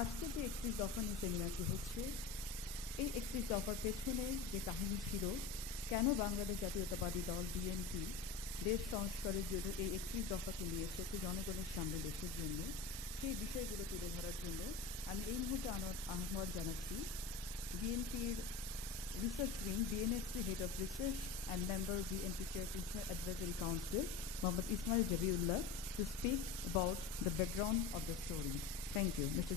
আজকে যে একত্রিশ দফা নিয়ে সেমিনারটি হচ্ছে, এই একত্রিশ দফার পেছনে যে কাহিনী ছিল, কেন বাংলাদেশ জাতীয়তাবাদী দল বিএনপি দেশ সংস্কারের জন্য এই একত্রিশ দফাকে নিয়ে এসেছে জনগণের সামনে দেশের জন্য, সেই বিষয়গুলো তুলে ধরার জন্য আমি এই মুহূর্তে আহ্বান জানাচ্ছি বিএনপির research wing BNSC head of research and member BNP chairperson advisory council Mohammad Ismail Zabiullah to speak about the background of the story. Thank you, Mr.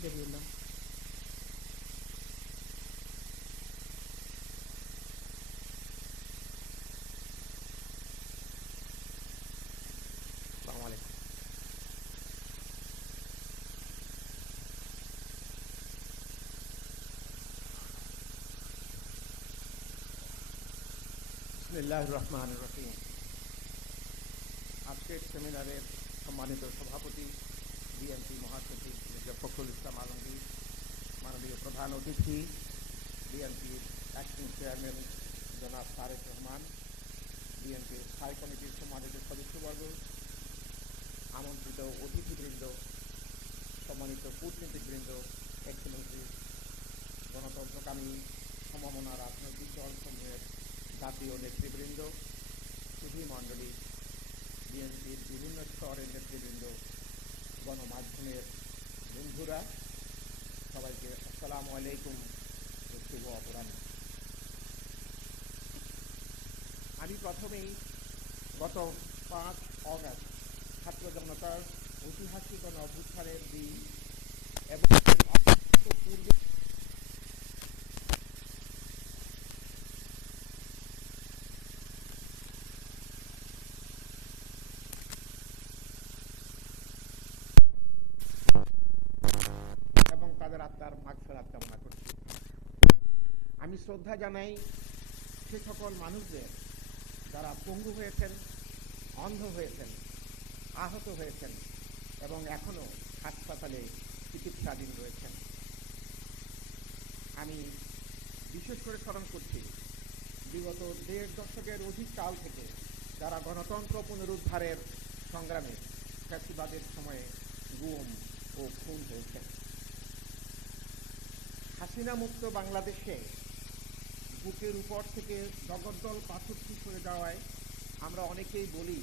বিসমিল্লাহ রহমান রহিম আজকের সেমিনারের সম্মানিত সভাপতি বিএনপি মহাসচিব মির্জা ফখরুল ইসলাম আলমগীর, মাননীয় প্রধান অতিথি, বিএনপির অ্যাক্টিং চেয়ারম্যান জনাব তারেক রহমান, বিএনপির স্থায়ী কমিটির সম্মানিত সদস্যবর্গ, আমন্ত্রিত অতিথিবৃন্দ, সম্মানিত কূটনীতিবৃন্দ এক্সেলেন্সি গণতন্ত্রকামী সমমনা রাজনৈতিক দলসমূহের জাতীয় নেতৃবৃন্দ, সুধী মণ্ডলী, বিএনপির বিভিন্ন স্তরের নেতৃবৃন্দ গণমাধ্যমের বন্ধুরা, সবাইকে আসসালামু আলাইকুম। শুভ অপরাহ্ন। আমি প্রথমেই গত পাঁচ অগাস্ট ছাত্র জনতার ঐতিহাসিক গণ অভ্যুত্থানের দিন এবং মাগফেরাত কামনা করছি। আমি শ্রদ্ধা জানাই সে সকল মানুষদের যারা পঙ্গু হয়েছেন, অন্ধ হয়েছেন, আহত হয়েছেন এবং এখনও হাসপাতালে চিকিৎসাধীন রয়েছেন। আমি বিশেষ করে স্মরণ করছি, বিগত দেড় দশকের অধিক কাল থেকে যারা গণতন্ত্র পুনরুদ্ধারের সংগ্রামে ফ্যাসিবাদের সময়ে গুম ও খুন হয়েছেন। হাসিনা মুক্ত বাংলাদেশে বুকের উপর থেকে জগদ্দল পাথরটি সরে যাওয়ায় আমরা অনেকেই বলি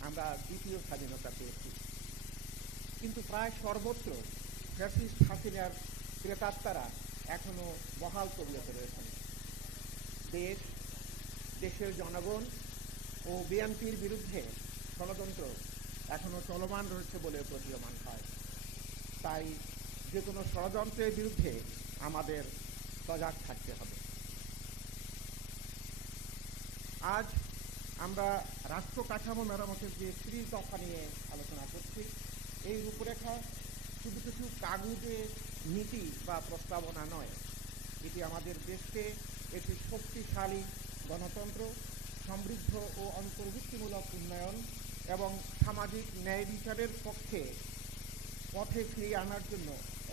আমরা দ্বিতীয় স্বাধীনতা পেয়েছি। কিন্তু প্রায় সর্বত্র ফ্যাসিস্ট হাসিনার ক্রেতাত্মারা এখনও বহাল তবিয়তে রয়েছেন। দেশ, দেশের জনগণ ও বিএনপির বিরুদ্ধে ষড়যন্ত্র এখনও চলমান রয়েছে বলে প্রতীয়মান হয়। তাই যে কোনো ষড়যন্ত্রের বিরুদ্ধে আমাদের সজাগ থাকতে হবে। আজ আমরা রাষ্ট্র কাঠামো মেরামতের যে ত্রিশ দফা নিয়ে আলোচনা করছি, এই রূপরেখা শুধু কিছু কাগজে নীতি বা প্রস্তাবনা নয়, এটি আমাদের দেশকে একটি শক্তিশালী গণতন্ত্র, সমৃদ্ধ ও অন্তর্ভুক্তিমূলক উন্নয়ন এবং সামাজিক ন্যায় বিচারের পক্ষে পথে ফিরিয়ে আনার জন্য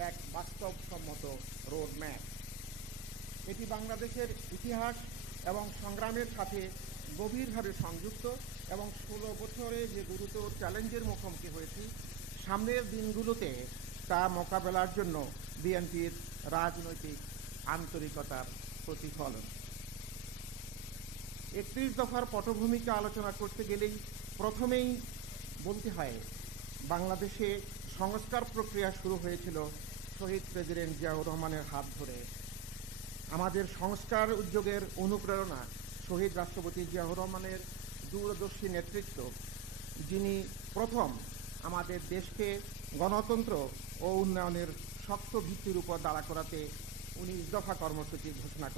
এক বাস্তবসম্মত রোড ম্যাপ এটি বাংলাদেশের ইতিহাস এবং সংগ্রামের সাথে গভীরভাবে সংযুক্ত এবং ষোলো বছরে যে গুরুতর চ্যালেঞ্জের মুখোমুখি হয়েছি, সামনের দিনগুলোতে তা মোকাবেলার জন্য বিএনপির রাজনৈতিক আন্তরিকতার প্রতিফলন। একত্রিশ দফার পটভূমিকা আলোচনা করতে গেলেই প্রথমেই বলতে হয়, বাংলাদেশে সংস্কার প্রক্রিয়া শুরু হয়েছিল শহীদ প্রেসিডেন্ট জিয়াউর রহমানের হাত ধরে। আমাদের সংস্কার উদ্যোগের অনুপ্রেরণা শহীদ রাষ্ট্রপতি জিয়াউর রহমানের দূরদর্শী নেতৃত্ব, যিনি প্রথম আমাদের দেশকে গণতন্ত্র ও উন্নয়নের শক্ত ভিত্তির উপর দাঁড়া করাতে উনিশ দফা কর্মসূচি ঘোষণা